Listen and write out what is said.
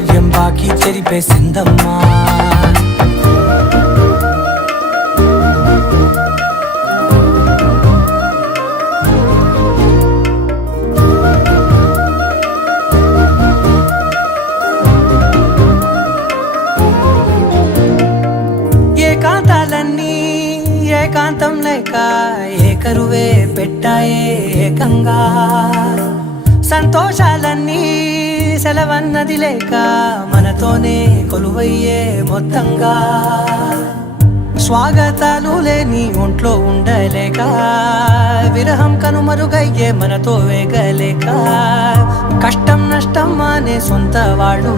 సౌందర్యం బాకీ చెరిపేసిందమ్మా. ఏకాంతాలన్నీ ఏకాంతం లేక ఏకరువే పెట్టాయే ఏకంగా. సంతోషాలన్నీ సెలవన్నది లేక మనతోనే కొలువయ్యే మొత్తంగా. స్వాగతాలు లేని ఒంట్లో ఉండలేక విరహం కనుమరుగయ్యే మనతో వేగలేక. కష్టం నష్టం అనే సొంత వాళ్ళు